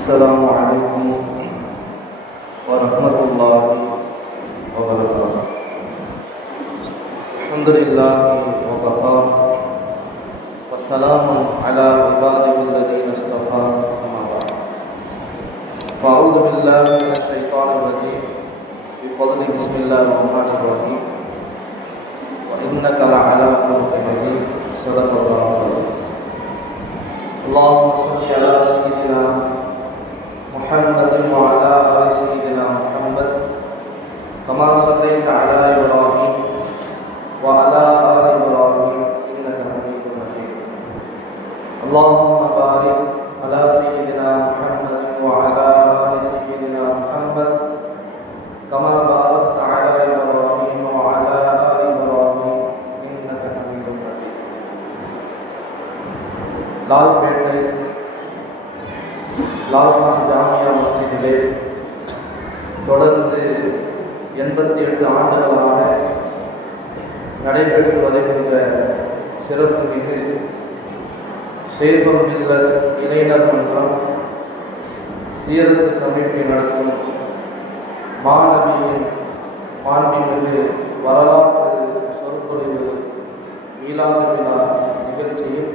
السلام عليكم ورحمة الله وبركاته. الحمد لله وكفى وسلام على عباده الذين اصطفى أما بعد. فأعوذ بالله من الشيطان الرجيم. بفضل بسم الله الرحمن الرحيم. وإنك لعلى خلق عظيم صدق الله اللهم صل على سيدنا محمد وعلى آل سيدنا محمد كما صليت على إبراهيم وعلى آل إبراهيم إنك حميد مجيد. اللهم بارك على سيدنا محمد وعلى آل سيدنا محمد كما باركت على إبراهيم وعلى آل إبراهيم إنك حميد مجيد. لال پیٹ لال மஸ்ஜிதிலே தொடர்ந்து எண்பத்தி எட்டு ஆண்டுகளாக நடைபெற்று வருகின்ற சிறப்பு மிகு சேகம் மில்லர் இளைஞர் மன்றம் சீரத்து கமிட்டி நடத்தும் மாணவியின் மாண்பின்மிகு வரலாற்று சொற்பொழிவு மீளாத விழா நிகழ்ச்சியில்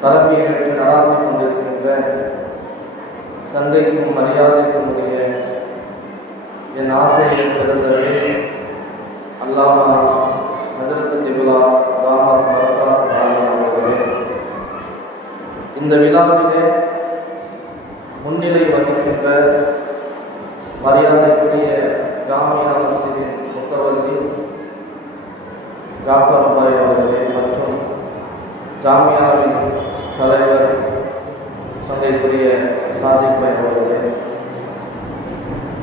தலைமையேற்று நடாத்தி கொண்டிருக்கின்ற சந்தைக்கும் மரியாதைக்கும் உடைய என் ஆசிரியர் பிறந்தவே அல்லாமா மதுரத்து கிபிலா ராமத் பரகாத் இந்த விழாவிலே முன்னிலை வகிக்கின்ற மரியாதைக்குரிய ஜாமியா மஸ்ஜிதின் முத்தவல்லி ஜாஃபர் பாய் அவர்களே மற்றும் ஜாமியாவின் தலைவர் சந்தைக்குரிய சாதிக் பாய் அவர்களே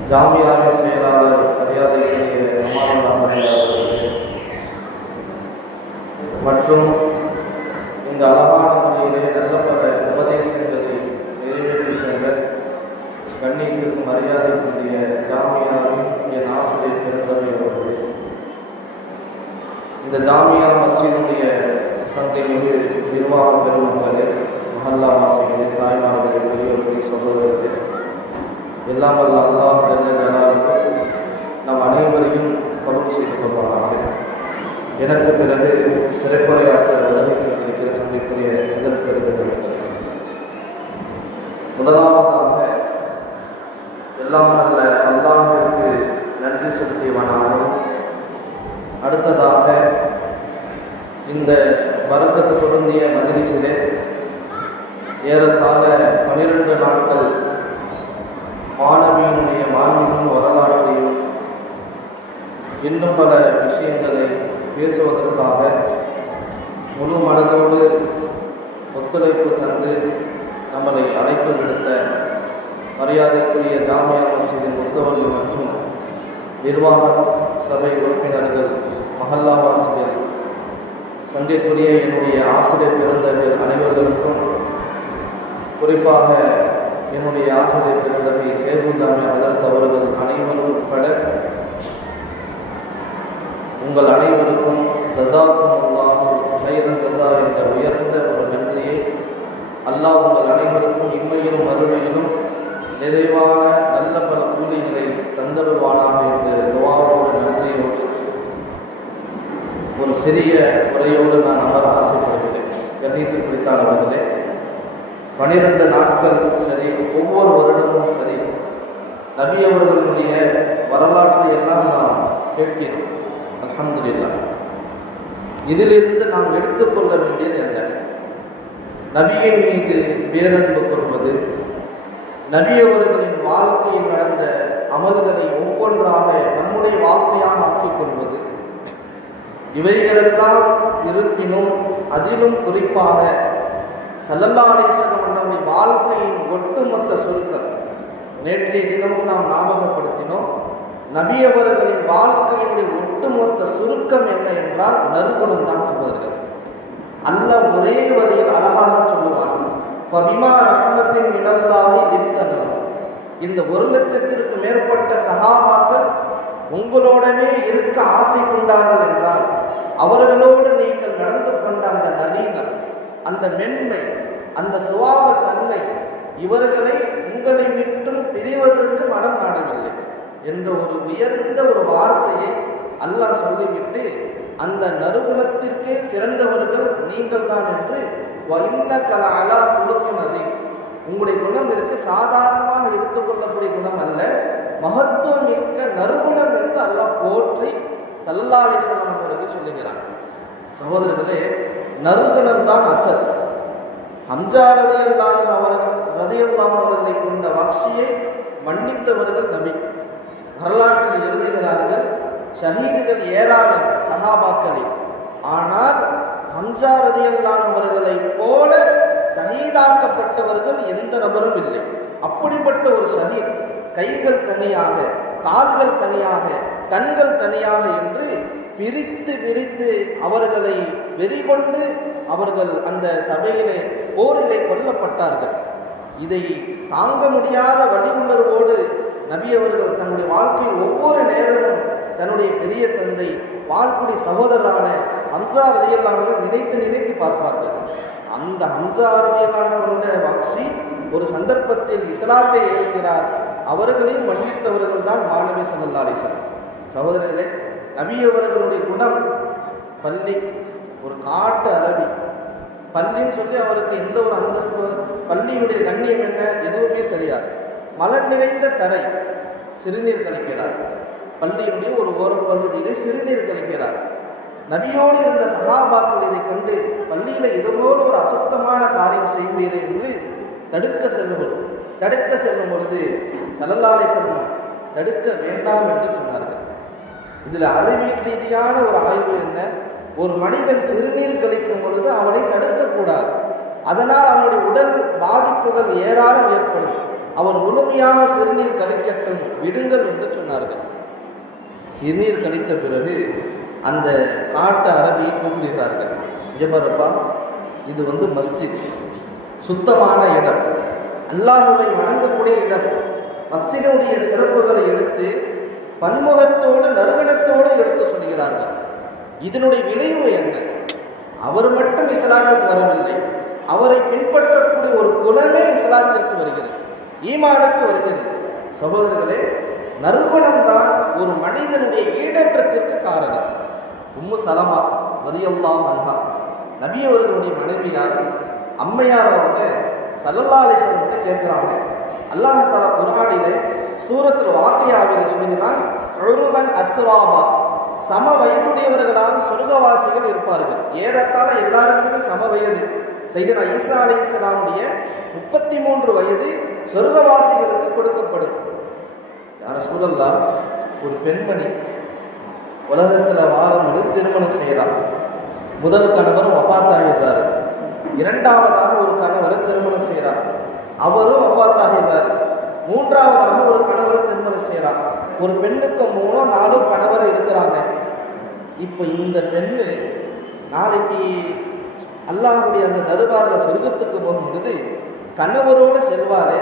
ஜாமியாவின் செயலாளர் மரியாதைக்குரிய அவர்களே மற்றும் இந்த அழகான முறையிலே நல்ல பல உபதேசங்களை நிறைவேற்றி சென்ற கண்ணியத்திற்கும் மரியாதைக்குரிய ஜாமியாவின் என் ஆசிரியர் பிறந்தவை அவர்களே இந்த ஜாமியா மஸ்ஜிதுடைய சந்தை நிர்வாகம் பெறும் பெருமக்களே மஹல்லா வாசிகளே தாய்மார்களே பெரியவர்களை சொல்வதற்கு எல்லாம் வல்ல அல்லாஹ் நம் அனைவரையும் கபூல் செய்து கொள்வாராக எனக்கு பிறகு சிறைப்புரையாற்ற உலகத்தில் இருக்கிற சந்திப்புரிய முதலாவதாக எல்லாம் நல்ல அல்லாஹிற்கு நன்றி செலுத்தியவனாகவும் அடுத்ததாக இந்த வரக்கத்து பொருந்திய மதிரிசிலே ஏறத்தாழ பனிரெண்டு நாட்கள் மாண்பும் வரலாற்றையும் இன்னும் பல விஷயங்களை பேசுவதற்காக முழு மனதோடு ஒத்துழைப்பு தந்து நம்மளை அழைப்பு விடுத்த மரியாதைக்குரிய ஜாமியா மஸ்ஜிதின் முத்தவல்லி மற்றும் நிர்வாக சபை உறுப்பினர்கள் மஹல்லாவாசிகள் சங்கைக்குரிய என்னுடைய ஆசிரியர் பிறந்தவர் அனைவர்களுக்கும் குறிப்பாக என்னுடைய ஆசிரியர் பிறந்தமை சேர்முந்தாமை அதற்கு அவர்கள் அனைவரும் உட்பட உங்கள் அனைவருக்கும் ஜசாக்கும் அல்லாஹும் சைரன் ஜசா என்ற உயர்ந்த ஒரு நன்றியை. அல்லாஹ் உங்கள் அனைவருக்கும் இம்மையிலும் மறுமையிலும் நிறைவான நல்ல பல கூலிகளை தந்தருவானாக என்று துவாவோட நன்றியோடு ஒரு சிறிய உரையோடு நான் அமர ஆசைப்படுகிறேன். கண்ணியத்து பிடித்தானவர்களே பனிரெண்டு நாட்களும் சரி ஒவ்வொரு வருடமும் சரி. நபி அவர்களுடைய வரலாற்றை எல்லாம் நாம் கேட்கிறோம். அலமதுல்லா இதிலிருந்து நாம் எடுத்துக்கொள்ள வேண்டியது என்ன? நபியின் மீது பேரன்பு கொள்வது நபி அவர்களின் வாழ்க்கையில் நடந்த அமல்களை ஒவ்வொன்றாக நம்முடைய வாழ்க்கையாக ஆக்கிக் கொள்வது இவைகளெல்லாம் இருப்பினும் அதிலும் குறிப்பாக சல்லல்லாடேசனம் நம்முடைய வாழ்க்கையின் ஒட்டுமொத்த சொற்கள் நேற்றைய தினமும் நாம் ஞாபகப்படுத்தினோம். நபி அவர்களின் வாழ்க்கையினுடைய ஒட்டுமொத்த சுருக்கம் என்ன என்றால் நறுகுணம் தான் சொல்வார்கள். அல்ல ஒரே வரியில் அழகாக சொல்லுவார் ஃபபிமா ரஹ்மத்தின் மினல்லாஹி லித்தனர் இந்த ஒரு லட்சத்திற்கு மேற்பட்ட சகாபாக்கள் உங்களோடவே இருக்க ஆசை கொண்டார்கள் என்றால் அவர்களோடு நீங்கள் நடந்து அந்த மென்மை அந்த சுவாப தன்மை இவர்களை உங்களை விட்டும் பிரிவதற்கு மனம் நாடவில்லை என்ற ஒரு உயர்ந்த ஒரு வார்த்தையை அல்லாஹ் சொல்லிவிட்டு அந்த நறுகுணத்திற்கே சிறந்தவர்கள் நீங்கள் தான் என்று இன்ன கல அலா குழுக்கும் அதை உங்களுடைய குணம் இருக்கு சாதாரணமாக எடுத்துக்கொள்ளக்கூடிய குணம் அல்ல மகத்துவம் மிக்க நறுகுணம் என்று அல்லாஹ் போற்றி சல்லாலேஸ்வரம் அவர்கள் சொல்லுகிறார் சகோதரர்களே நறுகணம் தான் அசல் ஹம்சா ரதியல்லான் அவர்கள் ரதியல்லான் அவர்களை கொண்ட வக்ஷியை மன்னித்தவர்கள் நபி. வரலாற்றில் எழுதுகிறார்கள் ஷஹீதுகள் ஏராளம் சஹாபாக்களில் ஆனால் ஹம்சா ரதியல்லானவர்களை போல ஷஹீதாக்கப்பட்டவர்கள் எந்த நபரும் இல்லை. அப்படிப்பட்ட ஒரு ஷஹீத் கைகள் தனியாக கால்கள் தனியாக கண்கள் தனியாக என்று பிரித்து பிரித்து அவர்களை வெறிகொண்டு அவர்கள் அந்த சபையிலே போரிலே கொல்லப்பட்டார்கள். இதை தாங்க முடியாத வழி உணர்வோடு நபி அவர்கள் தன்னுடைய வாழ்க்கையில் ஒவ்வொரு நேரமும் தன்னுடைய பெரிய தந்தை பால்குடி சகோதரரான ஹம்சா ரதியல்லாமல் நினைத்து நினைத்து பார்ப்பார்கள். அந்த ஹம்சா ரதியல்லான கொண்ட வக்ஷி ஒரு சந்தர்ப்பத்தில் இஸ்லாத்தை ஏற்கிறார். அவர்களையும் மன்னித்தவர்கள் தான் மாணவி சல்லா அலிஸ்லாம் சகோதரர்களே நவியவர்களுடைய குணம். பள்ளி. ஒரு காட்டு அரபி. பள்ளின்னு சொல்லி அவருக்கு எந்த ஒரு அந்தஸ்து பள்ளியுடைய கண்ணியம் என்ன எதுவுமே தெரியாது. மலர் நிறைந்த தரை சிறுநீர் கழிக்கிறார். பள்ளியுடைய ஒரு ஓரம் பகுதியிலே சிறுநீர் கழிக்கிறார். நபியோடு இருந்த சகாபாக்கள் இதை கொண்டு பள்ளியில் இதுபோல ஒரு அசுத்தமான காரியம் செய்கிறீர்கள் என்று தடுக்க செல்லும் தடுக்க செல்லும் பொழுது சல்லல்லாலை செல்லும் தடுக்க வேண்டாம் என்று சொன்னார்கள். இதில் அறிவியல் ரீதியான ஒரு ஆய்வு என்ன? ஒரு மனிதன் சிறுநீர் கழிக்கும் பொழுது அவனை தடுக்கக்கூடாது. அதனால் அவனுடைய உடல் பாதிப்புகள் ஏராளம் ஏற்படும். அவன் முழுமையாக சிறுநீர் கழிக்கட்டும் விடுங்கள் என்று சொன்னார்கள். சிறுநீர் கழித்த பிறகு அந்த காட்டு அரபியை கூப்பிடுகிறார்கள் ஜபரப்பா இது வந்து மஸ்ஜித். சுத்தமான இடம். அல்லாஹுவை வணங்கக்கூடிய இடம். மஸ்ஜிதனுடைய சிறப்புகளை எடுத்து பன்முகத்தோடு நறுகணத்தோடு எடுத்து சொல்கிறார்கள். இதனுடைய விளைவு என்ன? அவர் மட்டும் இஸ்லாமுக்கு வரவில்லை. அவரை பின்பற்றக்கூடிய ஒரு குலமே இஸ்லாத்திற்கு வருகிறது. ஈமானுக்கு வருகிறது. சகோதரர்களே நறுகுணம் தான் ஒரு மனிதனுடைய ஈடேற்றத்திற்கு காரணம். உம்மு சலமா ரதியல்லா அன்ஹா நபி அவர்களுடைய மனைவியார் அம்மையார் அவங்க சல்லல்லா அலிஸ்லம் வந்து கேட்குறாங்க. அல்லாஹாலா குரானிலே சூரத்தில் வாக்கியாவிலே சொல்கிறான் ஒருவன் அத்துராமா. சம வயதுடையவர்களாக சொர்க்கவாசிகள் இருப்பார்கள். ஏறத்தாழ எல்லாருக்குமே சம வயது. செய்தனா ஈசா அலி இஸ்லாமுடைய முப்பத்தி மூன்று வயது சொர்க்கவாசிகளுக்கு கொடுக்கப்படும். யார சூழல்லா? ஒரு பெண்மணி. உலகத்தில் வாழும் பொழுது திருமணம் செய்கிறார். முதல் கணவரும் வஃத்தாகிடுறாரு இரண்டாவதாக ஒரு கணவரை திருமணம் செய்கிறார். அவரும் வஃத்தாகிடுறாரு மூன்றாவதாக ஒரு கணவரை திருமணம் செய்கிறார். ஒரு பெண்ணுக்கு மூணோ நாலோ கணவர் இருக்கிறாங்க. இப்போ இந்த பெண்ணு நாளைக்கு அல்லாஹுடைய அந்த தருபாரில் சொர்க்கத்துக்கு போகும் பொழுது கணவரோடு செல்வாரே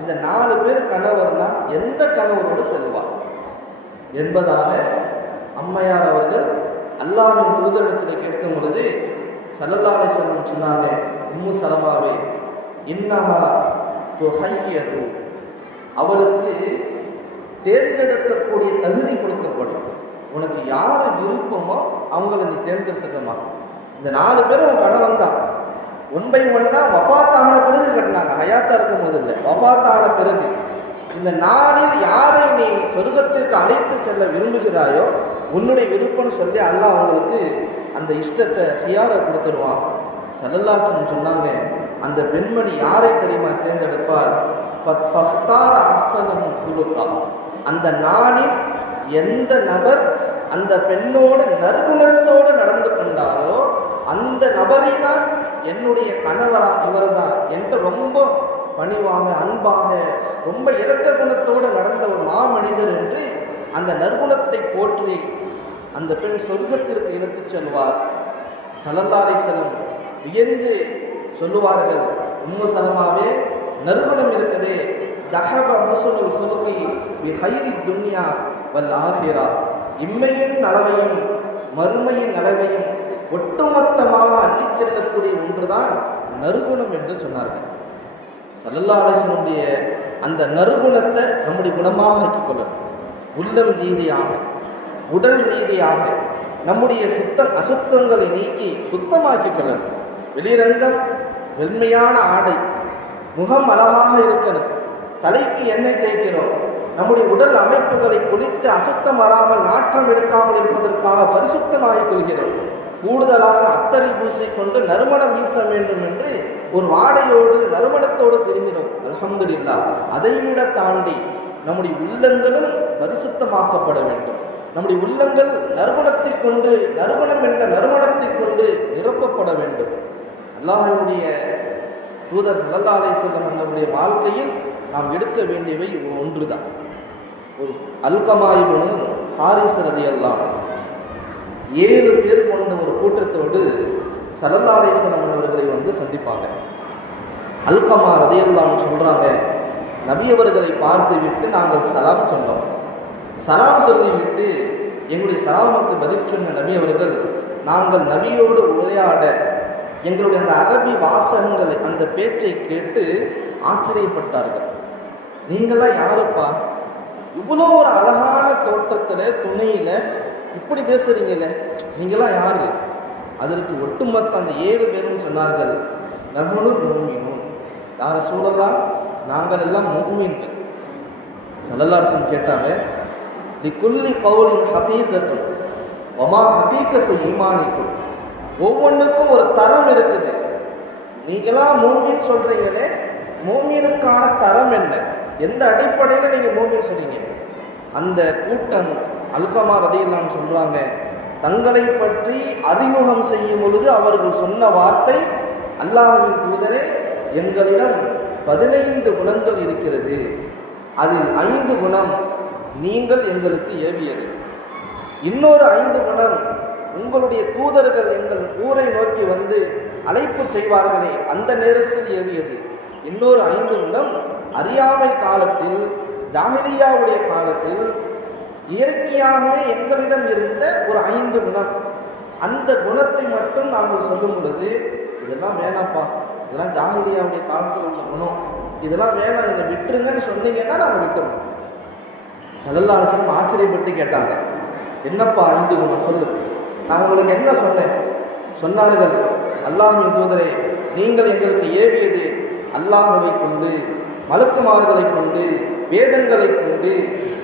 இந்த நாலு பேர் கணவர்னா எந்த கணவரோடு செல்வார் என்பதாக அம்மையார் அவர்கள் அல்லாஹின் தூதரிடத்தில் கேட்கும் பொழுது சல்லல்லாலை செல்லம் சொன்னாங்க உம்மு சலமாவே இன்னஹா துஹையரு அவளுக்கு தேர்ந்தெடுக்கக்கூடிய தகுதி கொடுக்கப்படும். உனக்கு யார் விருப்பமோ அவங்கள நீ தேர்ந்தெடுத்துக்கமா இந்த நாலு பேரும் உன் கணவன் தான். ஒன் பை ஒன்னா வபாத்தான பிறகு கட்டினாங்க. ஹயாத்தா இருக்கும் போது இல்லை வஃபாத்தான பிறகு. இந்த நாளில் யாரை நீ சொர்க்கத்திற்கு அழைத்து செல்ல விரும்புகிறாயோ உன்னுடைய விருப்பம்னு சொல்லி அல்லாஹ் அவங்களுக்கு அந்த இஷ்டத்தை ஹியார கொடுத்துருவான். சல்லல்லாட்சன் சொன்னாங்க அந்த பெண்மணி யாரை தெரியுமா தேர்ந்தெடுப்பார் அந்த நாளில் எந்த நபர் அந்த பெண்ணோடு நறுகுணத்தோடு நடந்து கொண்டாரோ அந்த நபரை தான் என்னுடைய கணவரா இவர்தான் என்று ரொம்ப பணிவாக அன்பாக ரொம்ப இரக்க குணத்தோடு நடந்த ஒரு மாமனிதர் என்று அந்த நற்குணத்தை போற்றி அந்த பெண் சொர்க்கத்திற்கு இழுத்துச் செல்வார். சலல்லாலை செல்லம் வியந்து சொல்லுவார்கள் உம்மு சலமாவே நறுகுணம் இருக்குது தஹப முசுனுல் ஹுலுகி வி ஹைரி துன்யா வல் ஆஹிரா இம்மையின் அளவையும் மறுமையின் அளவையும் ஒட்டுமொத்தமாக அள்ளி செல்லக்கூடிய ஒன்றுதான் நறுகுணம் என்று சொன்னார்கள். சல்லல்லா அலிஸ்லனுடைய அந்த நறுகுணத்தை நம்முடைய குணமாக ஆக்கிக் கொள்ளணும் உள்ளம் ரீதியாக உடல் ரீதியாக நம்முடைய சுத்த அசுத்தங்களை நீக்கி சுத்தமாக்கிக் கொள்ளணும். வெளிரங்கம் வெண்மையான ஆடை முகம் அழகாக இருக்கணும். தலைக்கு எண்ணெய் தேய்க்கிறோம். நம்முடைய உடல் அமைப்புகளை குளித்து அசுத்தம் வராமல் நாற்றம் எடுக்காமல் இருப்பதற்காக பரிசுத்தமாகிக் கொள்கிறோம். கூடுதலாக அத்தரை பூசிக்கொண்டு நறுமணம் வீச வேண்டும் என்று ஒரு வாடையோடு நறுமணத்தோடு திரும்பினோம் அல்ஹம்துலில்லா. அதைவிட தாண்டி நம்முடைய உள்ளங்களும் பரிசுத்தமாக்கப்பட வேண்டும். நம்முடைய உள்ளங்கள் நறுமணத்தை கொண்டு நறுமணம் என்ற நறுமணத்தை கொண்டு நிரப்பப்பட வேண்டும். அல்லாஹனுடைய தூதர் சல்லல்லா செல்லம் நம்முடைய வாழ்க்கையில் நாம் எடுக்க வேண்டியவை ஒன்றுதான். ஒரு அல்கமாயிபுனு ஹாரிஸ் ரதியல்லாம் ஏழு பேர் கொண்ட ஒரு கூட்டத்தோடு சல்லல்லா அலைஹிஸ்ஸலாம் அவர்களை வந்து சந்திப்பாங்க. அல்கமா ரதியல்லான்னு சொல்றாங்க நபியவர்களை பார்த்து விட்டு நாங்கள் சலாம் சொன்னோம். சலாம் சொல்லிவிட்டு எங்களுடைய சலாமுக்கு பதில் சொன்ன நபி அவர்கள் நாங்கள் நபியோடு உரையாட எங்களுடைய அந்த அரபி வாசகங்களை அந்த பேச்சை கேட்டு ஆச்சரியப்பட்டார்கள். நீங்களாம் யாருப்பா? இவ்வளோ ஒரு அழகான தோற்றத்தில் துணையில் இப்படி பேசுறீங்களே? நீங்களாம் யார்? அதற்கு ஒட்டுமொத்த அந்த ஏழு பேரும் சொன்னார்கள் நகனும் மூமினும் யாரை சூழலாம்? நாங்கள் எல்லாம் மூமீன்கள் சல்லல்லாசன் கேட்டாங்க லிக்குல்லி கவுலின் ஹதீகத்தும் ஒமா ஹதீகத்து ஈமானிக்கும்? ஒவ்வொன்றுக்கும் ஒரு தரம் இருக்குது. நீங்களாம் மூமின்னு சொல்றீங்களே மூமினுக்கான தரம் என்ன? எந்த அடிப்படையில் நீங்கள் மூமின் சொன்னீங்க? அந்த கூட்டம் அல்கமா ரதையெல்லாம் சொல்கிறாங்க தங்களை பற்றி அறிமுகம் செய்யும் பொழுது அவர்கள் சொன்ன வார்த்தை அல்லாஹின் தூதரே எங்களிடம் பதினைந்து குணங்கள் இருக்கிறது. அதில் ஐந்து குணம் நீங்கள் எங்களுக்கு ஏவியது. இன்னொரு ஐந்து குணம் உங்களுடைய தூதர்கள் எங்கள் ஊரை நோக்கி வந்து அழைப்பு செய்வார்களே அந்த நேரத்தில் ஏவியது இன்னொரு ஐந்து குணம் அறியாமை காலத்தில் ஜாகிலியாவுடைய காலத்தில் இயற்கையாகவே எங்களிடம் இருந்த ஒரு ஐந்து குணம். அந்த குணத்தை மட்டும் நாங்கள் சொல்லும் பொழுது இதெல்லாம் வேணாம்ப்பா. இதெல்லாம் ஜாகிலியாவுடைய காலத்தில் உள்ள குணம். இதெல்லாம் வேணாம். நீங்கள் விட்டுருங்கன்னு சொன்னீங்கன்னா நாங்கள் விட்டுருவோம் சல்லல்லா அலிஸ்லம் ஆச்சரியப்பட்டு கேட்டாங்க. என்னப்பா ஐந்து குணம்? சொல்லு. நான் உங்களுக்கு என்ன சொன்னேன்? சொன்னார்கள் அல்லாஹின் தூதரே நீங்கள் எங்களுக்கு ஏவியது அல்லாஹவை கொண்டு மலக்குமார்களை கொண்டு வேதங்களை கொண்டு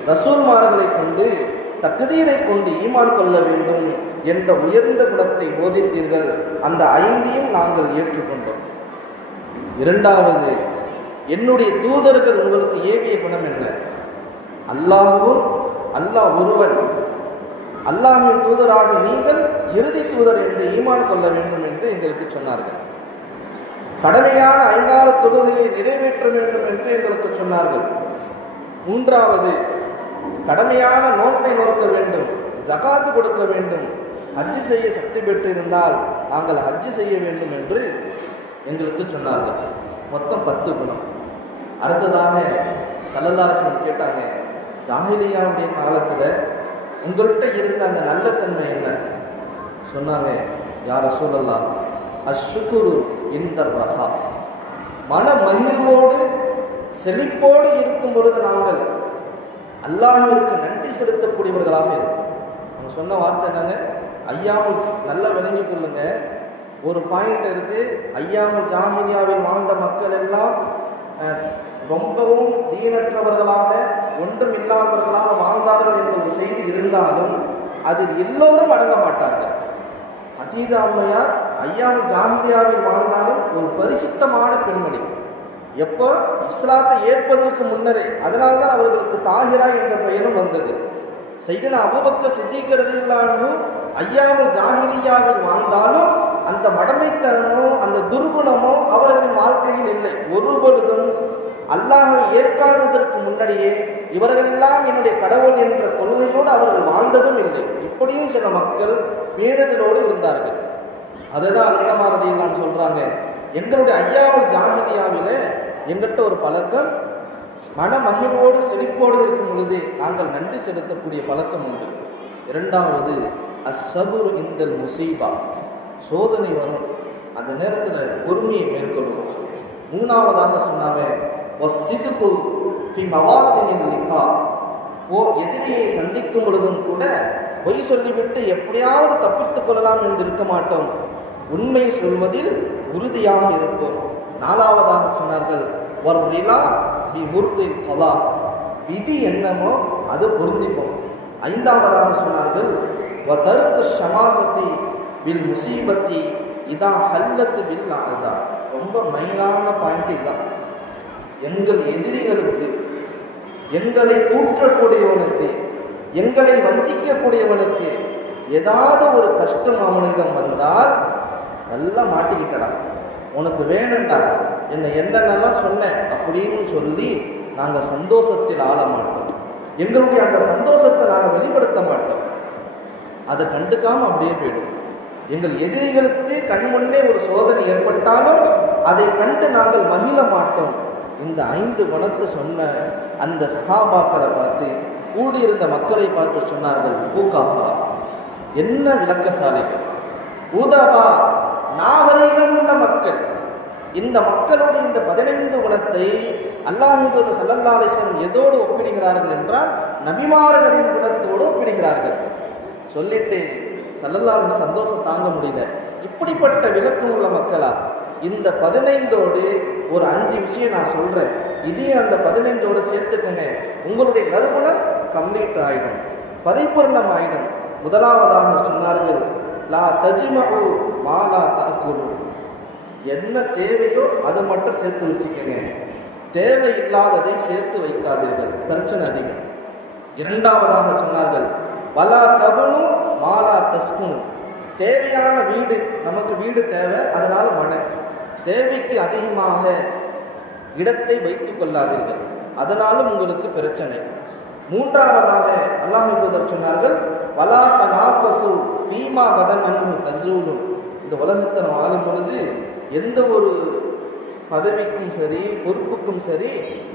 ரசூல்மார்களை கொண்டு தகுதியினை கொண்டு ஈமான் கொள்ள வேண்டும் என்ற உயர்ந்த குணத்தை போதித்தீர்கள். அந்த ஐந்தையும் நாங்கள் ஏற்றுக்கொண்டோம். இரண்டாவது என்னுடைய தூதர்கள் உங்களுக்கு ஏவிய குணம் என்ன? அல்லாஹுவும் அல்லாஹ் ஒருவன் அல்லாஹின் தூதராக நீங்கள் இறுதி தூதர் என்று ஈமான் கொள்ள வேண்டும் என்று எங்களுக்கு சொன்னார்கள். கடமையான ஐந்தால தொழுகையை நிறைவேற்ற வேண்டும் என்று எங்களுக்கு சொன்னார்கள். மூன்றாவது கடமையான நோன்பை நோக்க வேண்டும் ஜகாத்து கொடுக்க வேண்டும். ஹஜ்ஜு செய்ய சக்தி பெற்றிருந்தால் நாங்கள் ஹஜ்ஜு செய்ய வேண்டும் என்று எங்களுக்கு சொன்னார்கள். மொத்தம் பத்து குணம். அடுத்ததாக சல்லதாரசன் கேட்டாங்க ஜாகிலியாவுடைய காலத்தில் உங்கள்கிட்ட இருந்த அந்த நல்ல தன்மை என்ன? சொன்னாங்க யார சூழலாம் அஷுகுரு இந்த ரஹா. மன மகிழ்வோடு செழிப்போடு இருக்கும் பொழுது நாங்கள் அல்லாஹிற்கு நன்றி செலுத்தக்கூடியவர்களாக இருக்கும் அவங்க சொன்ன வார்த்தை என்னங்க? ஐயாமுல் நல்லா விளங்கி கொள்ளுங்க. ஒரு பாயிண்ட் இருக்கு ஐயாமுல் ஜாமினியாவில் வாழ்ந்த மக்கள் எல்லாம் ரொம்பவும் தீனற்றவர்களாக ஒன்றும் இல்லாதவர்களாக வாழ்ந்தார்கள் என்ற ஒரு செய்தி இருந்தாலும் அதில் எல்லோரும் அடங்க மாட்டார்கள். அதீத அம்மையார் ஐயாமுல் ஜாமியாவில் வாழ்ந்தாலும் ஒரு பரிசுத்தமான பெண்மணி. எப்போ? இஸ்லாத்தை ஏற்பதற்கு முன்னரே. அதனால தான் அவர்களுக்கு தாகிரா என்ற பெயரும் வந்தது. செய்தன அபுபக்க சித்திக்கிறதில்லாலும் ஐயாவில் ஜாகிலியாவில் வாழ்ந்தாலும் அந்த மடமைத்தனமோ அந்த துர்குணமோ அவர்களின் வாழ்க்கையில் இல்லை. ஒரு பொழுதும் அல்லாஹை ஏற்காததற்கு முன்னாடியே இவர்களெல்லாம் என்னுடைய கடவுள் என்ற கொள்கையோடு அவர்கள் வாழ்ந்ததும் இல்லை. இப்படியும் சில மக்கள் பேணுதலோடு இருந்தார்கள். அதுதான் அழுக்கமானதையெல்லாம் சொல்கிறாங்க எங்களுடைய ஐயாவல் ஜாகிலியாவில் எங்கிட்ட ஒரு பழக்கம் மன மகிழ்வோடு செழிப்போடு இருக்கும் பொழுது நாங்கள் நன்றி செலுத்தக்கூடிய பழக்கம் உண்டு. இரண்டாவது அசபுர் இந்த முசீபா. சோதனை வரும். அந்த நேரத்தில் பொறுமையை மேற்கொள்வோம். மூணாவதாக சொன்னாங்க ஒசிதுக்கு ஃபி மவாத்தினில் லிகா." ஓ எதிரியை சந்திக்கும் பொழுதும் கூட பொய் சொல்லிவிட்டு எப்படியாவது தப்பித்துக் கொள்ளலாம் என்று இருக்க மாட்டோம். உண்மை சொல்வதில் உறுதியாக இருப்போம். நாலாவதாக சொன்னார்கள் வர்றிலா பி முர்ரில் கலா விதி என்னமோ அது பொருந்திப்போம். ஐந்தாவதாக சொன்னார்கள் வதருக்கு ஷமாசத்தி வில் முசீபத்தி இதான் ஹல்லத்து வில் ஆதா ரொம்ப மயிலான பாயிண்ட் இதுதான். எங்கள் எதிரிகளுக்கு எங்களை தூற்றக்கூடியவனுக்கு எங்களை வஞ்சிக்கக்கூடியவனுக்கு ஏதாவது ஒரு கஷ்டம் அவனிடம் வந்தால் நல்லா மாட்டிக்கிட்டடா. உனக்கு வேணும்டா என்னை என்னென்னலாம் சொன்னேன் அப்படின்னு சொல்லி நாங்கள் சந்தோஷத்தில் ஆள மாட்டோம். எங்களுடைய அந்த சந்தோஷத்தை நாங்கள் வெளிப்படுத்த மாட்டோம். அதை கண்டுக்காமல் அப்படியே போயிடும். எங்கள் எதிரிகளுக்கு கண் முன்னே ஒரு சோதனை ஏற்பட்டாலும் அதை கண்டு நாங்கள் மகிழ மாட்டோம். இந்த ஐந்து குணத்தை சொன்ன அந்த சகாபாக்களை பார்த்து கூடியிருந்த மக்களை பார்த்து சொன்னார்கள் பூகாபா என்ன விளக்கசாலிகள்? ஊதாபா நாகரீகம் உள்ள மக்கள். இந்த மக்களுடைய இந்த பதினைந்து குணத்தை அல்லாஹூது சல்லல்லாலிசன் எதோடு ஒப்பிடுகிறார்கள் என்றால் நபிமாரகரின் குணத்தோடு ஒப்பிடுகிறார்கள். சொல்லிட்டு சல்லல்லாலும் சந்தோஷம் தாங்க முடியல. இப்படிப்பட்ட விளக்கம் உள்ள மக்களா இந்த பதினைந்தோடு ஒரு அஞ்சு விஷயம் நான் சொல்றேன். இதே அந்த பதினைந்தோடு சேர்த்துக்கங்க. உங்களுடைய நறுமணம் கம்ப்ளீட் ஆயிடும். பரிபூர்ணம் ஆயிடும். முதலாவதாக சொன்னார்கள் லா தஜ்மகு மாலா தாக்குரு என்ன தேவையோ அதை மட்டும் சேர்த்து வச்சுக்கங்க. தேவையில்லாததை சேர்த்து வைக்காதீர்கள். பிரச்சனை அதிகம். இரண்டாவதாக சொன்னார்கள் பலா தபனும் மாலா தஸ்குனு. தேவையான வீடு நமக்கு வீடு தேவை அதனால் மனை. தேவைக்கு அதிகமாக இடத்தை வைத்து கொள்ளாதீர்கள். அதனாலும் உங்களுக்கு பிரச்சனை. மூன்றாவதாக அல்லாஹ் சொன்னார்கள் வலா தனாபசு பீமா வதன் அன்பு தசூலும் இந்த உலகத்தில் ஆளும் பொழுது எந்த ஒரு பதவிக்கும் சரி பொறுப்புக்கும் சரி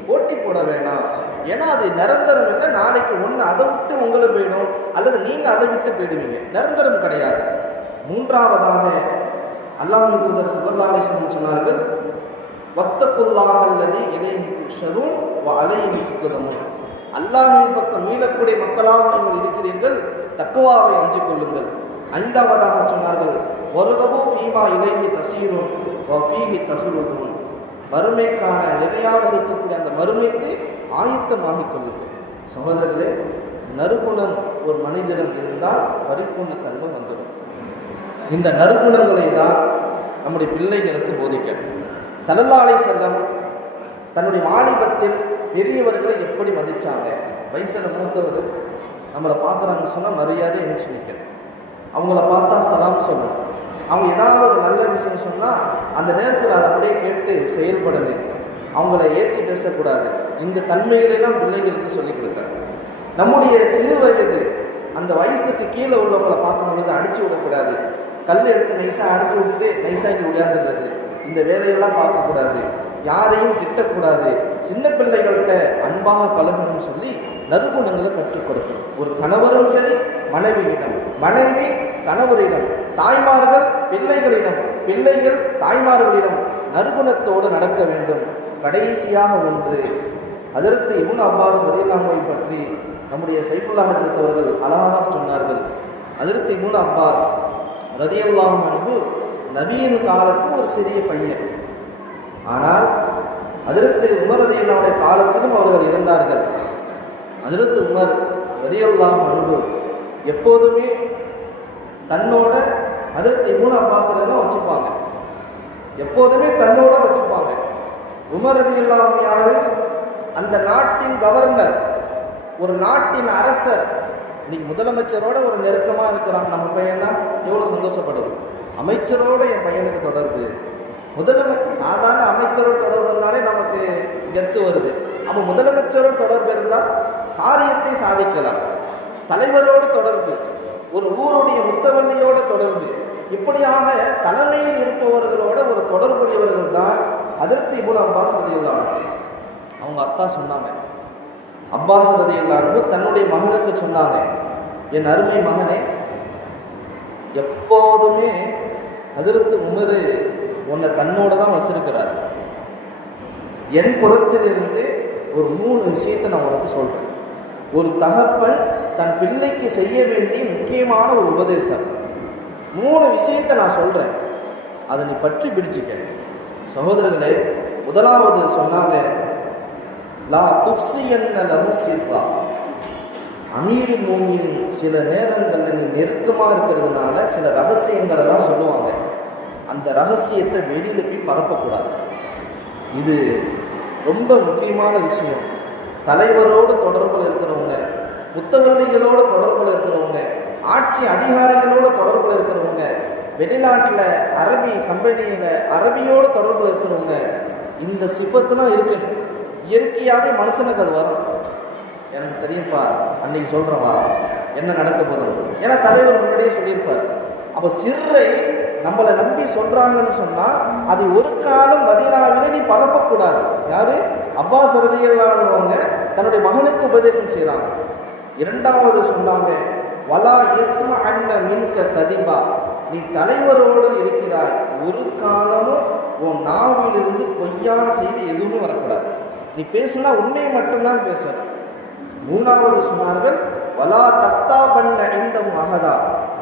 போட்டி போட வேணாம். ஏன்னா அது நிரந்தரம் இல்லை நாளைக்கு ஒன்று அதை விட்டு உங்களை போயிடும் அல்லது நீங்கள் அதை விட்டு போயிடுவீங்க. நிரந்தரம் கிடையாது. மூன்றாவதாக அல்லாஹ் தூதர் சல்லல்லா அலிஸ்லம் சொன்னார்கள் வத்தக்குல்லாஹல்லதி இலைஹி துஷரும் வ அலைஹி அல்லாஹின் பக்கம் மீளக்கூடிய மக்களாக நீங்கள் இருக்கிறீர்கள் தக்குவாவை அஞ்சு கொள்ளுங்கள். ஐந்தாவதாக சொன்னார்கள் வருகவும் ஃபீமா இலைஹி தசீரும் வ ஃபீஹி தசுருதும் வறுமைக்கான நிலையாக இருக்கக்கூடிய அந்த மறுமைக்கு ஆயத்தமாகிக் கொள்ளுங்கள். சகோதரர்களே நறுகுணம் ஒரு மனிதனிடம் இருந்தால் பரிபூர்ண தன்மை வந்துடும் இந்த நறுகுணங்களை தான் நம்முடைய பிள்ளைகளுக்கு போதிக்க. சலல்லாலை செல்லம் தன்னுடைய வாலிபத்தில் பெரியவர்களை எப்படி மதிச்சாங்க? வயசில் மூத்தவர் நம்மளை பார்க்குறாங்க சொன்னால் மரியாதை எழுச்சி நிற்கணும் அவங்கள பார்த்தா சலாம் சொல்லணும். அவங்க ஏதாவது ஒரு நல்ல விஷயம் சொன்னால் அந்த நேரத்தில் அதை அப்படியே கேட்டு செயல்படணும். அவங்கள ஏற்றி பேசக்கூடாது. இந்த தன்மைகளெல்லாம் பிள்ளைகளுக்கு சொல்லிக் கொடுக்க நம்முடைய சிறு வயது அந்த வயசுக்கு கீழே உள்ளவங்களை பார்க்கும் பொழுது அடிச்சு விடக்கூடாது. கல் எடுத்து நைஸாக அடிச்சு விட்டுட்டு நைஸாக இங்கே உடையாந்துடுறது. இந்த வேலையெல்லாம் பார்க்கக்கூடாது. யாரையும் திட்டக்கூடாது. சின்ன பிள்ளைகள்கிட்ட அன்பாக பழகணும்னு சொல்லி நறுகுணங்களை கற்றுக் கொடுக்கணும். ஒரு கணவரும் சரி மனைவியிடம். மனைவி கணவரிடம். தாய்மார்கள் பிள்ளைகளிடம். பிள்ளைகள் தாய்மார்களிடம் நறுகுணத்தோடு நடக்க வேண்டும். கடைசியாக ஒன்று அதற்கு இபுன் அப்பாஸ் ரதியல்லாமை பற்றி நம்முடைய சைஃபுல்லா ஹஜரத் அவர்கள் அழகாக சொன்னார்கள். அதற்கு இபுன் அப்பாஸ் ரதியல்லாம் அன்பு நபியின் காலத்தில் ஒரு சிறிய பையன். ஆனால் அதிருத்து உமர் ரதியல்லாவுடைய காலத்திலும் அவர்கள் இருந்தார்கள். அதிருத்து உமர் ரதியல்லாம் அன்பு எப்போதுமே தன்னோட அதிருத்து இபுன் அப்பாஸ் வச்சுப்பாங்க. எப்போதுமே தன்னோட வச்சுப்பாங்க. உமர் ரதியல்லாம் யாரு? அந்த நாட்டின் கவர்னர் ஒரு நாட்டின் அரசர் இன்னைக்கு முதலமைச்சரோட ஒரு நெருக்கமாக இருக்கிறான் நம்ம பையனா எவ்வளோ சந்தோஷப்படுவோம்? அமைச்சரோட என் பையனுக்கு தொடர்பு. முதலமை சாதாரண அமைச்சரோட தொடர்பு இருந்தாலே நமக்கு கெத்து வருது. அப்போ முதலமைச்சரோட தொடர்பு இருந்தால் காரியத்தை சாதிக்கலாம். தலைவரோடு தொடர்பு ஒரு ஊருடைய முத்தவல்லியோட தொடர்பு. இப்படியாக தலைமையில் இருப்பவர்களோட ஒரு தொடர்புடையவர்கள் தான் அதிருப்தி இபுல் அப்பாஸ் ரதியுல்லாம் அவங்க அத்தா சொன்னாங்க. அப்பாஸ் எல்லாருமே தன்னுடைய மகனுக்கு சொன்னாங்க என் அருமை மகனே எப்போதுமே அதிர்த்து உமரு உன்னை தன்னோட தான் வச்சிருக்கிறார். என் புறத்திலிருந்து ஒரு மூணு விஷயத்தை நான் உனக்கு சொல்கிறேன் ஒரு தகப்பன் தன் பிள்ளைக்கு செய்ய வேண்டிய முக்கியமான ஒரு உபதேசம். மூணு விஷயத்தை நான் சொல்கிறேன் அதை நீ பற்றி பிடிச்சிக்க. சகோதரர்களே முதலாவது சொன்னாங்க லா துஃப்சியன்ன லஹு சிர்ரா. மூமியின் சில நேரங்களில் நீ நெருக்கமாக இருக்கிறதுனால சில ரகசியங்கள் எல்லாம் சொல்லுவாங்க. அந்த ரகசியத்தை வெளியில் போய் பரப்பக்கூடாது. இது ரொம்ப முக்கியமான விஷயம். தலைவரோடு தொடர்பில் இருக்கிறவங்க புத்தவல்லிகளோட தொடர்பில் இருக்கிறவங்க ஆட்சி அதிகாரிகளோட தொடர்பில் இருக்கிறவங்க வெளிநாட்டில் அரபி கம்பெனியில் அரபியோட தொடர்பில் இருக்கிறவங்க இந்த சிபத்துலாம் இருக்குது இயற்கையாகவே மனுஷனுக்கு அது வரும். எனக்கு தெரியும்ப்பா அன்னைக்கு சொல்கிறேன் வா என்ன நடக்க போதும் ஏன்னா தலைவர் முன்னாடியே சொல்லியிருப்பார். அப்போ சிறை நம்மளை நம்பி சொல்கிறாங்கன்னு சொன்னால் அதை ஒரு காலம் மதீனாவிலே நீ பரப்பக்கூடாது. யாரு? அப்பா ரதியல்லானவங்க தன்னுடைய மகனுக்கு உபதேசம் செய்கிறாங்க இரண்டாவது சொன்னாங்க வலா எஸ்ம அண்ண மின்க கதிபா. நீ தலைவரோடு இருக்கிறாய். ஒரு காலமும் உன் நாவிலிருந்து பொய்யான செய்தி எதுவுமே வரக்கூடாது. நீ பேசுனா உண்மையை மட்டும்தான் பேசணும் மூணாவது சொன்னார்கள் வலா தத்தா பண்ண இந்த மகதா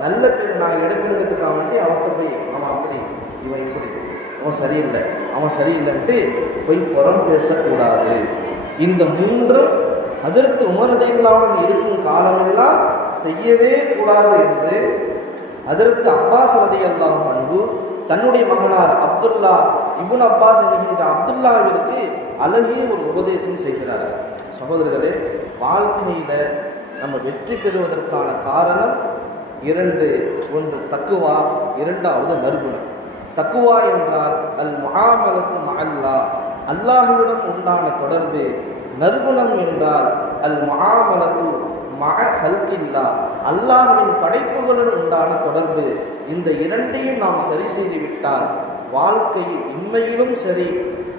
நல்ல பேர் நான் எடுக்கணுங்கிறதுக்காக வேண்டி அவன்கிட்ட போய் அவன் அப்படி இவன் இப்படி. அவன் சரியில்லை அவன் சரியில்லைன்ட்டு போய் புறம் பேசக்கூடாது. இந்த மூன்றும் அதிர்த்து உமரதையில்லாமல் இருக்கும் காலமெல்லாம் செய்யவே கூடாது என்று அதிர்த்து அப்பாஸ் ரதையெல்லாம் அன்பு தன்னுடைய மகனார் அப்துல்லா இபுன் அப்பாஸ் என்கின்ற அப்துல்லாவிற்கு அழகிய ஒரு உபதேசம் செய்கிறார். சகோதரர்களே வாழ்க்கையில் நம்ம வெற்றி பெறுவதற்கான காரணம் இரண்டு ஒன்று தக்குவா இரண்டாவது நற்குணம். தக்குவா என்றால் அல் முஆமலத்து மஅல்லா அல்லாஹுவிடம் உண்டான தொடர்பு. நற்குணம் என்றால் அல் மகாமலத்து மக ஹல்கில்லா அல்லாஹ்வின் படைப்புகளுடன் உண்டான தொடர்பு. இந்த இரண்டையும் நாம் சரி செய்துவிட்டால் வாழ்க்கையில் இம்மையிலும் சரி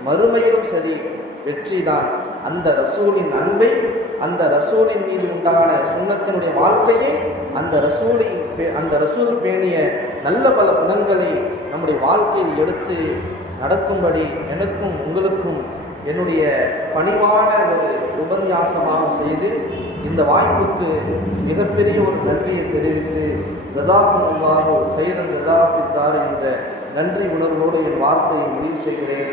மறுமையிலும் சரி வெற்றிதான். அந்த ரசூலின் அன்பை அந்த ரசூலின் மீது உண்டான சுண்ணத்தினுடைய வாழ்க்கையை அந்த ரசூலை பே- அந்த ரசூல் பேணிய நல்ல பல குணங்களை நம்முடைய வாழ்க்கையில் எடுத்து நடக்கும்படி எனக்கும் உங்களுக்கும் என்னுடைய பணிவான ஒரு உபன்யாசமாக செய்து இந்த வாய்ப்புக்கு மிகப்பெரிய ஒரு நன்றியை தெரிவித்து ஜதாக்கும் சைரன் ஜதாபித்தார் என்ற நன்றி உணர்வோடு என் வார்த்தையை முடிவு செய்கிறேன்.